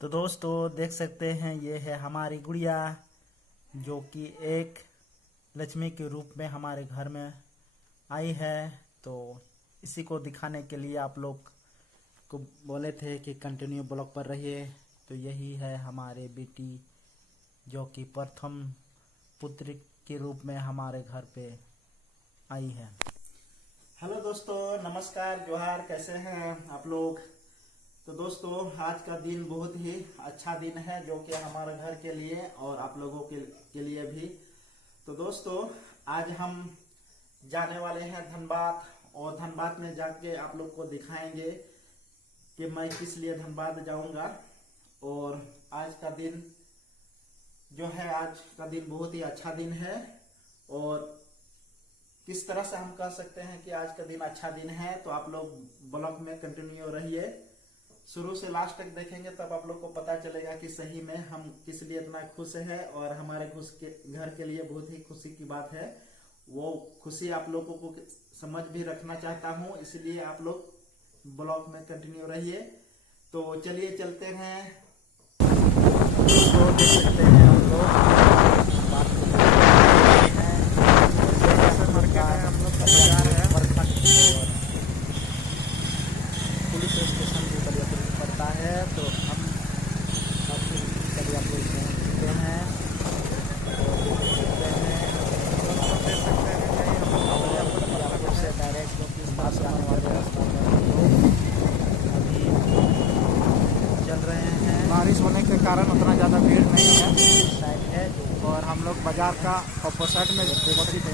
तो दोस्तों देख सकते हैं ये है हमारी गुड़िया जो कि एक लक्ष्मी के रूप में हमारे घर में आई है। तो इसी को दिखाने के लिए आप लोग को बोले थे कि कंटिन्यू ब्लॉग पर रहिए। तो यही है हमारे बेटी जो कि प्रथम पुत्री के रूप में हमारे घर पे आई है। हेलो दोस्तों, नमस्कार, जोहार, कैसे हैं आप लोग। तो दोस्तों आज का दिन बहुत ही अच्छा दिन है जो कि हमारे घर के लिए और आप लोगों के लिए भी। तो दोस्तों आज हम जाने वाले हैं धनबाद और धनबाद में जाके आप लोग को दिखाएंगे कि मैं किस लिए धनबाद जाऊंगा। और आज का दिन जो है, आज का दिन बहुत ही अच्छा दिन है और किस तरह से हम कह सकते हैं कि आज का दिन अच्छा दिन है। तो आप लोग ब्लॉग में कंटिन्यू रहिए, शुरू से लास्ट तक देखेंगे तब आप लोग को पता चलेगा कि सही में हम किस लिए इतना खुश है और हमारे घर के लिए बहुत ही खुशी की बात है। वो खुशी आप लोगों को समझ भी रखना चाहता हूँ, इसलिए आप लोग ब्लॉग में कंटिन्यू रहिए। तो चलिए चलते हैं। तो देख सकते हैं हम लोग पुलिस स्टेशन भी बलियापुर में पड़ता है। तो हम अब बलियापुर पहुँच चुके हैं बलियापुर से डायरेक्ट पास जाने वाले रास्ता में अभी चल रहे हैं। बारिश होने के कारण उतना ज़्यादा भीड़ नहीं है साइड है और हम लोग बाजार का अपोजिट में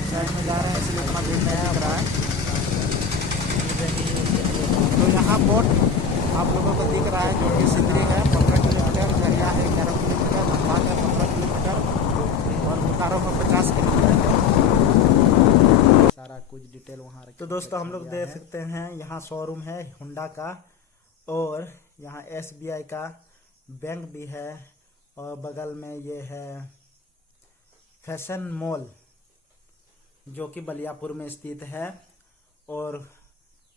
साइड में जा रहे हैं, इसलिए इतना भीड़ नहीं लग रहा है। तो यहाँ बोट आप लोगों को दिख रहा है जो कि सिंदरी है 15 किलोमीटर, झरिया है 11 किलोमीटर, धनबाद है 15 किलोमीटर और बोकारो में 50 किलोमीटर। सारा कुछ डिटेल वहाँ रखा। तो दोस्तों हम लोग देख सकते हैं यहाँ शोरूम है होंडा का और यहाँ SBI का बैंक भी है और बगल में ये है फैशन मॉल जो कि बलियापुर में स्थित है। और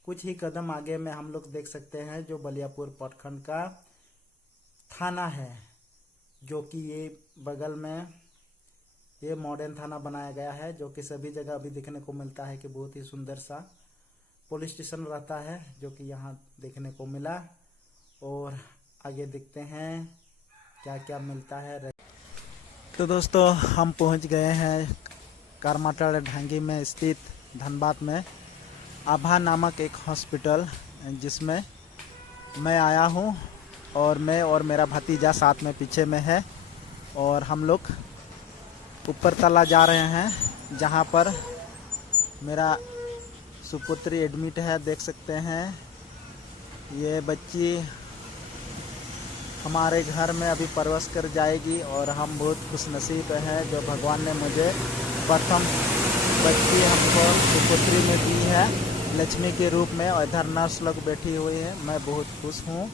कुछ ही कदम आगे में हम लोग देख सकते हैं जो बलियापुर प्रखंड का थाना है, जो कि ये बगल में ये मॉडर्न थाना बनाया गया है, जो कि सभी जगह अभी देखने को मिलता है कि बहुत ही सुंदर सा पुलिस स्टेशन रहता है, जो कि यहाँ देखने को मिला। और आगे देखते हैं क्या क्या मिलता है। तो दोस्तों हम पहुँच गए हैं करमाटर ढांगी में स्थित धनबाद में आभा नामक एक हॉस्पिटल, जिसमें मैं आया हूँ और मैं और मेरा भतीजा साथ में पीछे में है। और हम लोग ऊपर तला जा रहे हैं जहाँ पर मेरा सुपुत्री एडमिट है। देख सकते हैं ये बच्ची हमारे घर में अभी परवश कर जाएगी और हम बहुत खुशनसीब हैं जो भगवान ने मुझे प्रथम बच्ची हमको सुपुत्री में दी है लक्ष्मी के रूप में। और इधर नर्स लोग बैठी हुई है, मैं बहुत खुश हूँ।